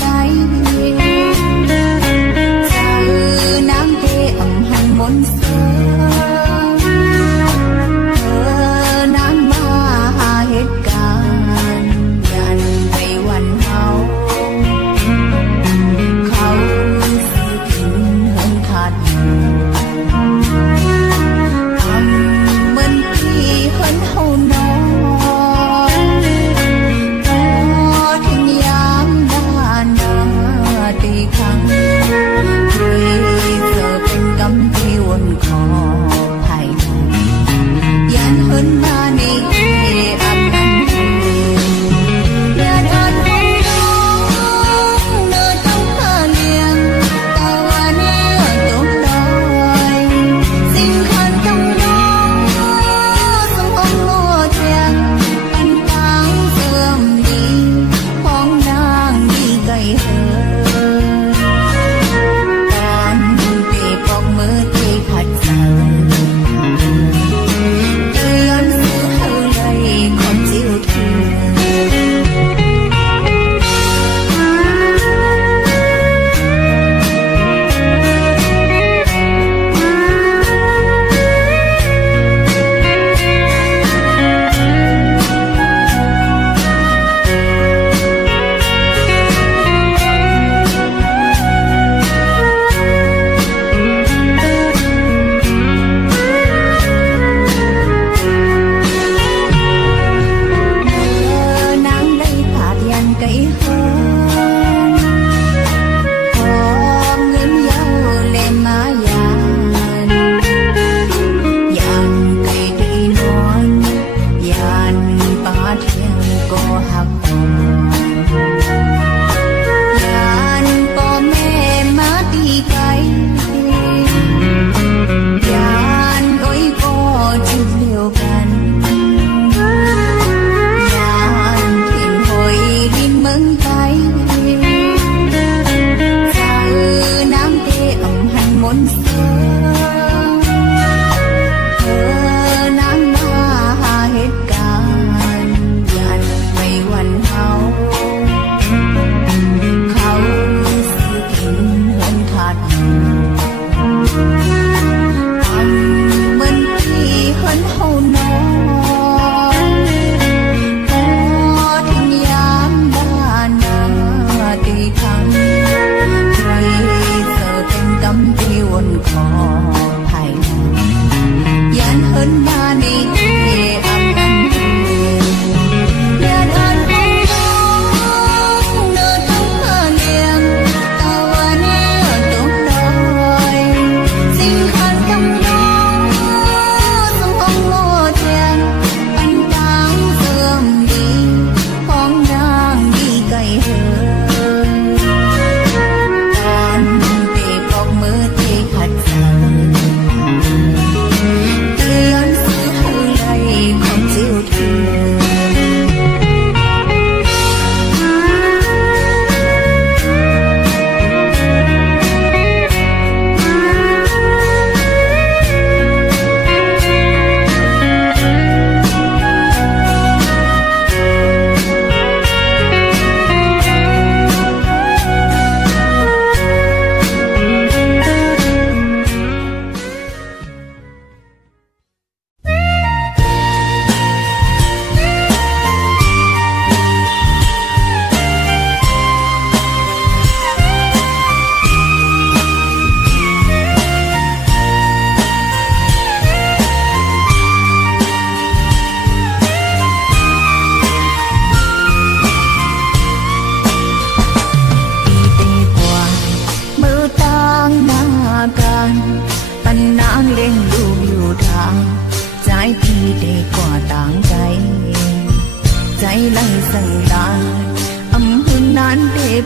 Hãy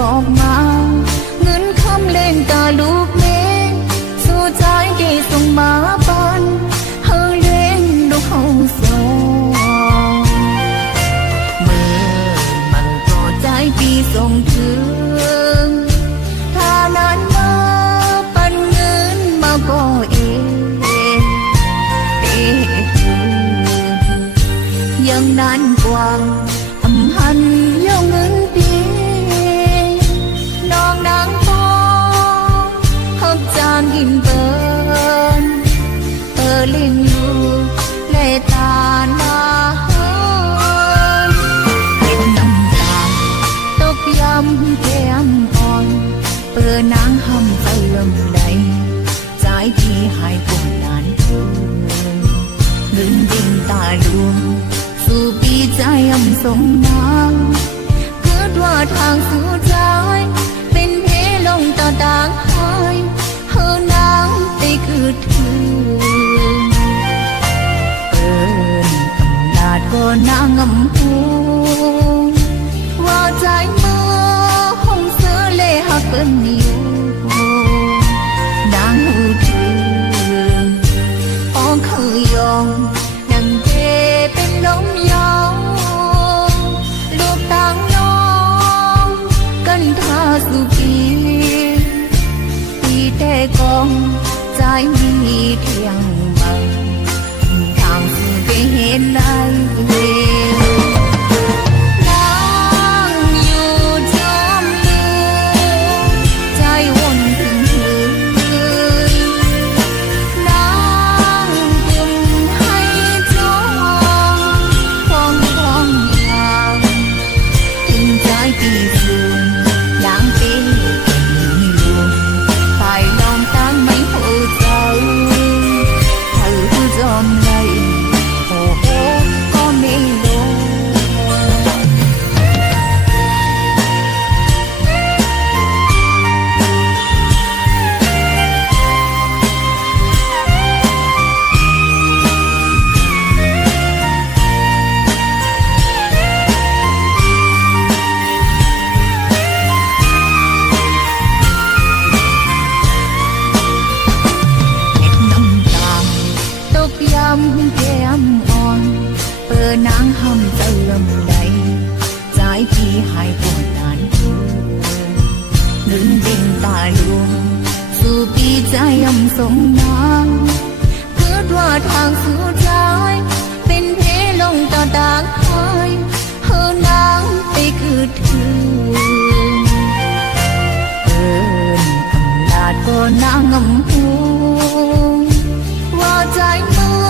บอกมาเงินคำเล่นตาลูกเมฆสู่ใจได้ส่งมาปันเฮาเล่นลูกเฮาสองเมื่อมันก็ใจปีส่งถึงถ้านานมาปันเงินมาก็เองยังนานกว่าอำหันยองเงินปีน้องนางฟองหับจางกินเปินเล่นอยู่เลตาหน้าเฮินเห็นน้ำตาตกย้ำแก้มอ่อนนางหำเติมใดใจที่หายกว่านานเกินเงินดิ่งตาลวงสู่ปีใจอำสมนางเกิดว่าทางสู่ใจเป็นเพลงต่อต่างหายเฮานางได้คือถึงอำนาจก็นางอำหูว่าใจเมื่อห้องเสือเล่หักเปิ้นอยู่นางหูถึงอ้องคือยองนังเทเป็นลมยาวลูกต่างน้องกันท่าสุปีแต่กองใจมีเที่ยงบังทางสู่ไปเห็นได้นั่งอยู่จอมลืมใจวนถึงนั่งกุมให้จองฟ้องอย่างถึงใจปีสูงล้างปีแก้มอ่อนนางหำเติมใดใจที่หายปวดนานเกินเงินเด้งตาลวงสู่ปีใจอำสมนางเกิดว่าทางสู่ใจเป็นเพลงต่อต่างหายเฮานางไปคือถึงอำนาจก็นางอำหูว่าใจเมื่อ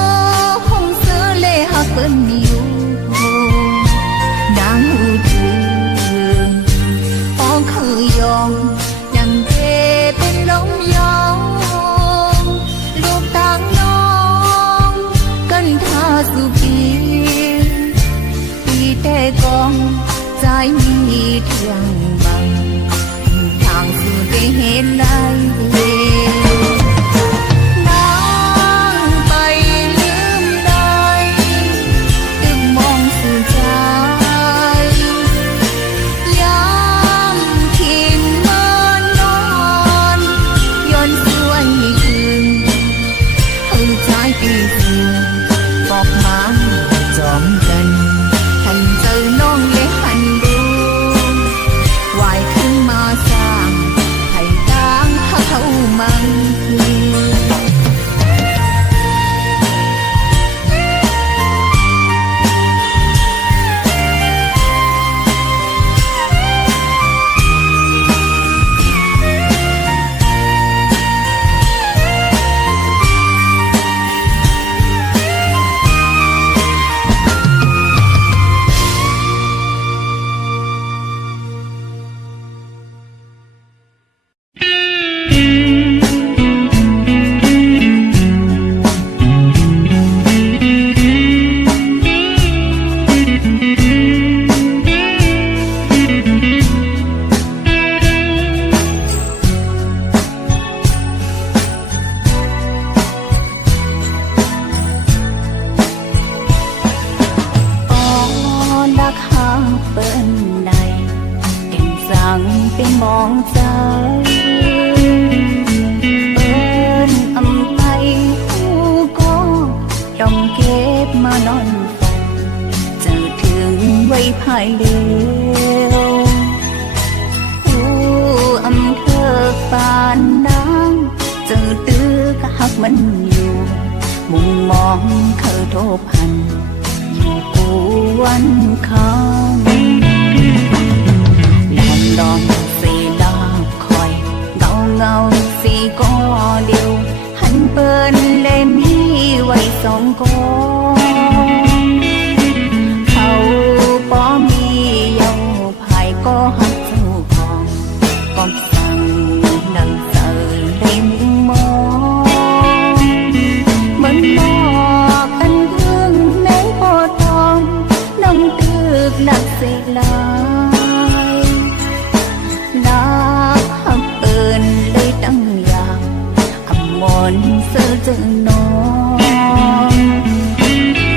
หักเปิ้นอยู่นางหูถึงอ้องคือยองยังเทเป็นลมยาวลูกต่างน้องกันท่าสุปีแต่กองใจมีเที่ยงบังทางสู่ไปเห็นได้บอกมาจอมกันทันเจอน้องเลยหันดู ใจเอิ้นอำไปผู้ก็ต้องเก็บมานอนฝันเจอถึงไว้ภายเร็วผู้อำเภอปานนางเจอตื้อกะหักมันอยู่มุมมองเขาโทพันอยู่กวนเขาลองสีดาคอยเงาสีก็เดียวหันเปิ้นเลยมีไว้สองกองเขาป้อมีเยาภายก็หักเจ้าของก็สั่งนังเจอได้มุงมองเหมือนบอกกันเพิ่งแม่พอทองน้องตึกหลักเสลานักหักเอินเลยตั้งอย่างอำมนเสือเจอน้อง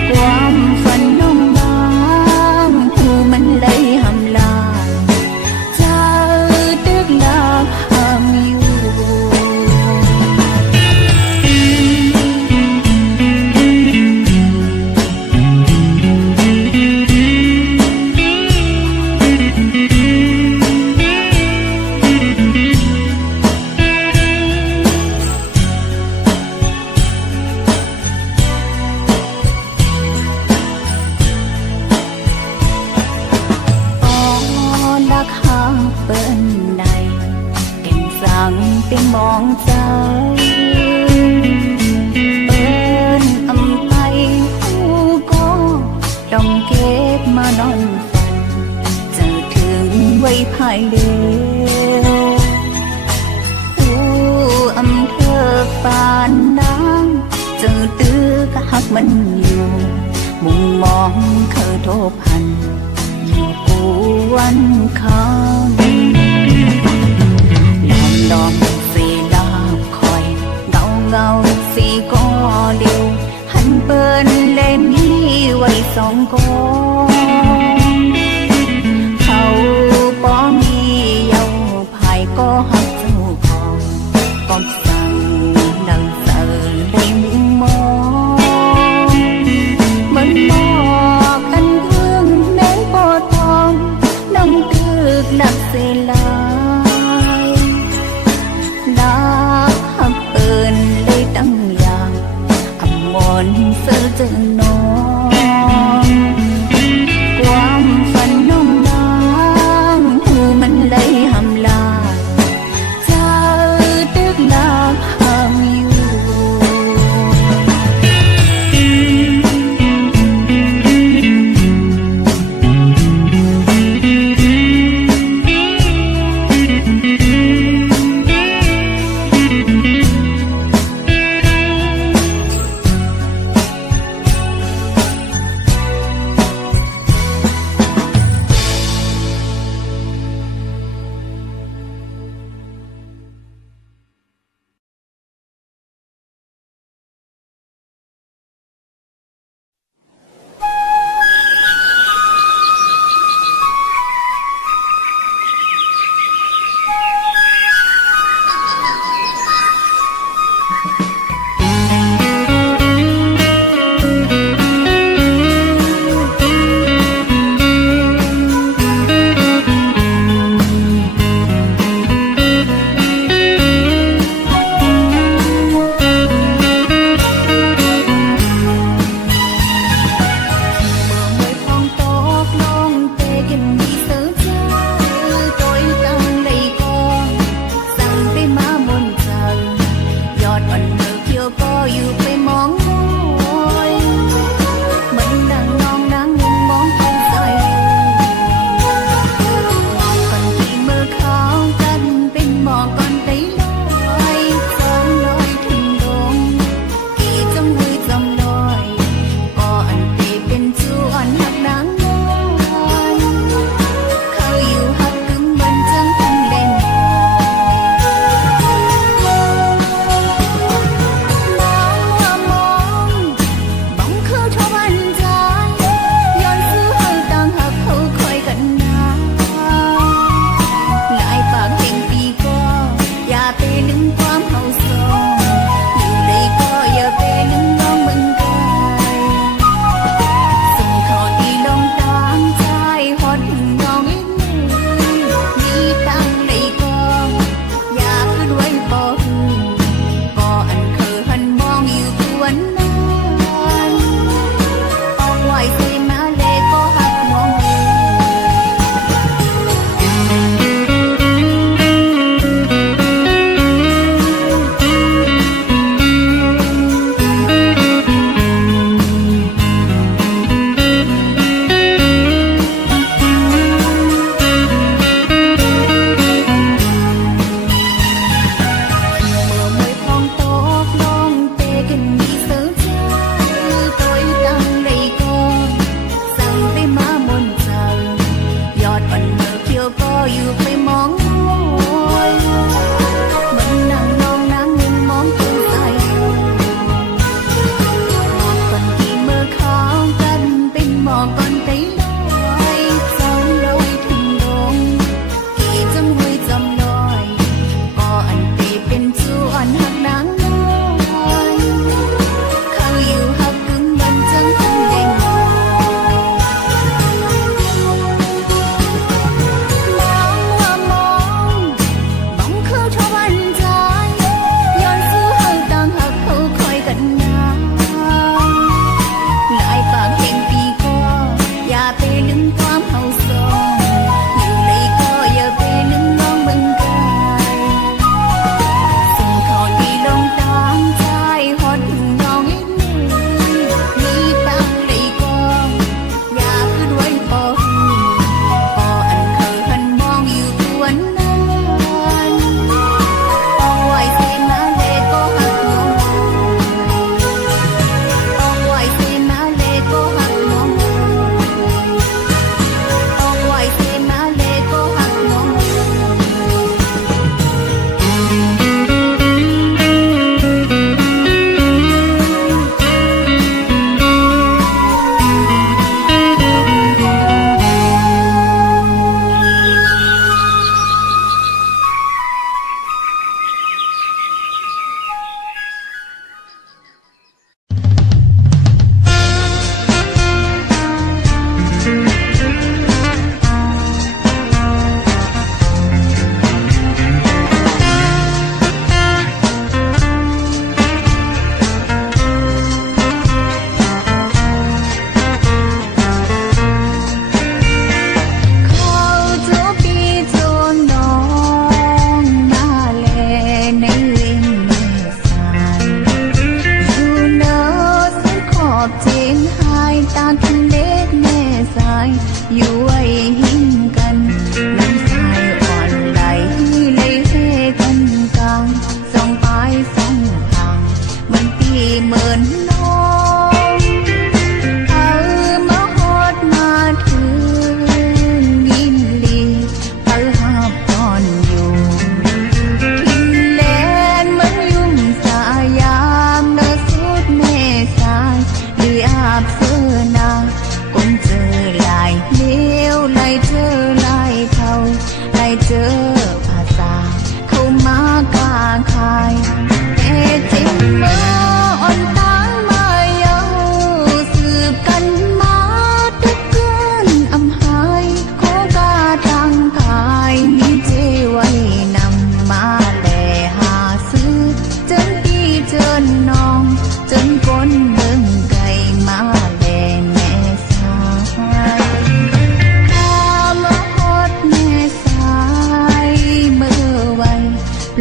ความฝันน้องบางหูมันเลยหำลายเจ้าตึกหลักหำอยู่เป็นมองใจเอิ้นอำไปผู้ก็ต้องเก็บมานอนฝันเจอถึงไว้ภายเร็วผู้อำเภอปานนางเจอตื้อกะหักมันอยู่มุมมองเขาโทพันอยู่กวนเขาลองสีดาคอยเงาสีก็เดียวหันเปิ้นเลยมีไว้สองกองเขาป้อมีเยาภายก็หักเจ้าของก็สั่งนังเจอได้มุงมองเหมือนบอกกันเพิ่งแม่พอทองน้องตึกหลักเสลานักหักเอินเลยตั้งอย่างอำมนเสือเจอน้องความฝันน้องบางหูมันเลยหำลายเจ้าตึกหลักหำอยู่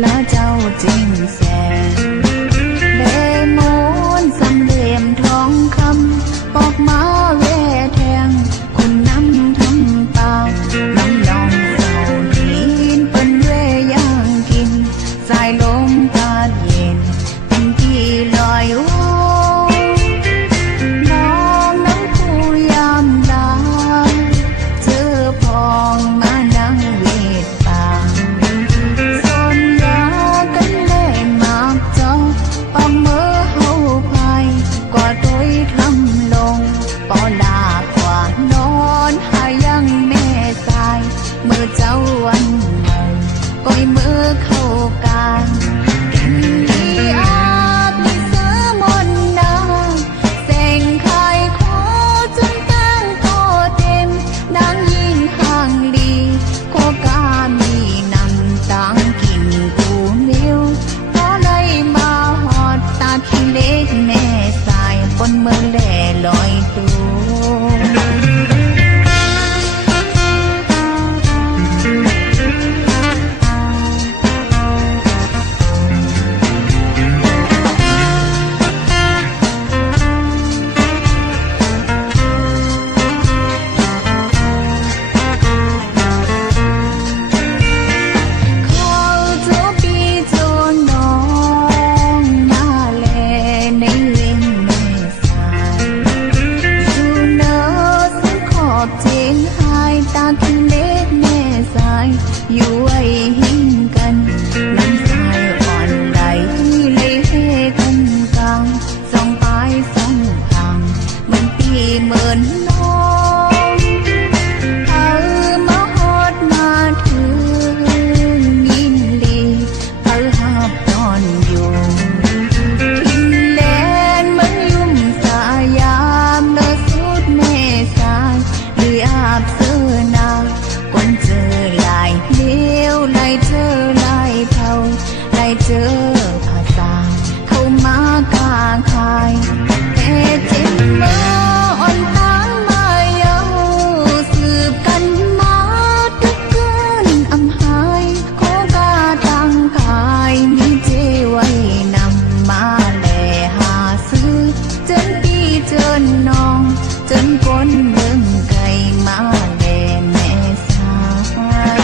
ระเจ้าจริงแสนเลมนสำเหลี่ยมทองคำปอกมาเวแทงคุณน้ำทำปากน้ำนองเศร้าหินเป็นเวย่างกินสายลมตาเย็นเป็นที่ลอยน้องน้ำผู้ยามดาเจอพองมานั่งเวทปากสนยากันเล่นมากจอปองเมื่อเฮาพายกว่าตัวทำลงปอลากว่านอนหายังแม่ตายเมื่อเจ้าวันใหม่ก้อยมือเข้ากันดีอาบมีเสือมนนาแสงไข่ขอจนตั้งโตเต็มดังยิ่งห่างลีโคกามีนำตังกินกูนิ้วเพราะเลยมาหอดตาขี้เล็กแม่สายบนเมืองแหล่ลอยตัวอยู่ไว้หิ้งกันน้ำสายอ่อนไหลเลยเฮกันกลางสองปลายสองทางเหมือนปีเหมือนน้องเอามาฮอดมาถึงยินลีเอาหับนอนอยู่ทินแลนเหมือนยุ่มสายามเลิศสุดแม่สายหรืออาบเสื้อนาคนเจอลายเลี้ยวลายเจอลายเท่าลายเจอภาษาเข้ามากาคายแต่เจ็บเมื่ออ่อนตางมาเยาสืบกันมาตึกเกินอำหายโคกาตังขายมีเจไว้นำมาแลหาซื้อจนปีเจนน้องจนคนเบิ่งไก่มาแลแม่สา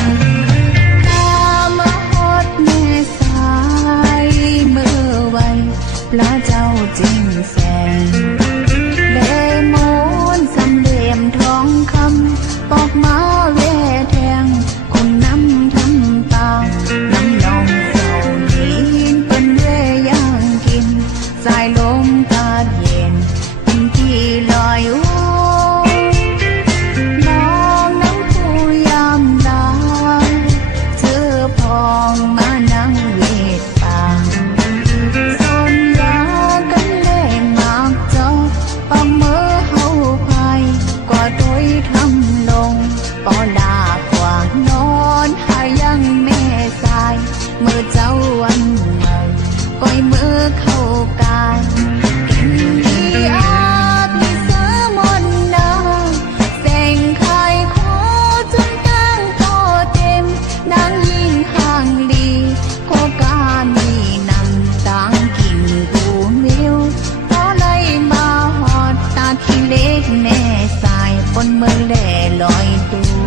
ยตามาฮอดแม่สายเมื่อไว้พระเจ้าจริงแสนเลมนสำเหลี่ยมทองคำปอกมาเวแทงคุณน้ำทำปากน้ำนองเศร้าหินเป็นเวย่างกินสายลมตาเย็นเป็นที่ลอยน้องน้ำผู้ยามดาเจอพองมานั่งเวทปากสนยากันเล่นมากจอปองเมื่อเฮาพายกว่าตัวทำลงปอลากว่านอนหายังแม่สายเมื่อเจ้าวันใหม่ก้อยมือเข้ากันดีอาบมีเสือมนนาแสงไข่ขอจนตั้งโตเต็มดังยิ่งห่างลีโคกามีนำตังกินกูนิ้วเพราะเลยมาหอดตาขี้เล็กแม่สายบนเมืองแหล่ลอยตัว